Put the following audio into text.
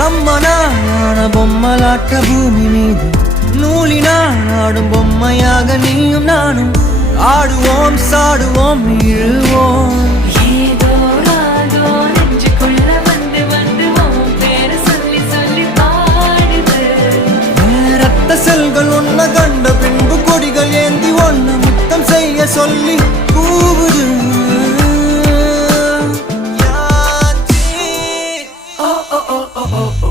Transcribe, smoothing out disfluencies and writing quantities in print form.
பிரம்மனான பொம்மலாட்ட பூமி மீது நூலினால் ஆடும் பொம்மையாக நீயும் நானும் ஆடுவோம் சாடுவோம் இழுவோம் ரத்த செல்கள் ஒன்ன கண்ட பின்பு கொடிகள் ஏந்தி ஒன்ன முத்தம் செய்ய சொல்லி கூவுது oh oh oh oh oh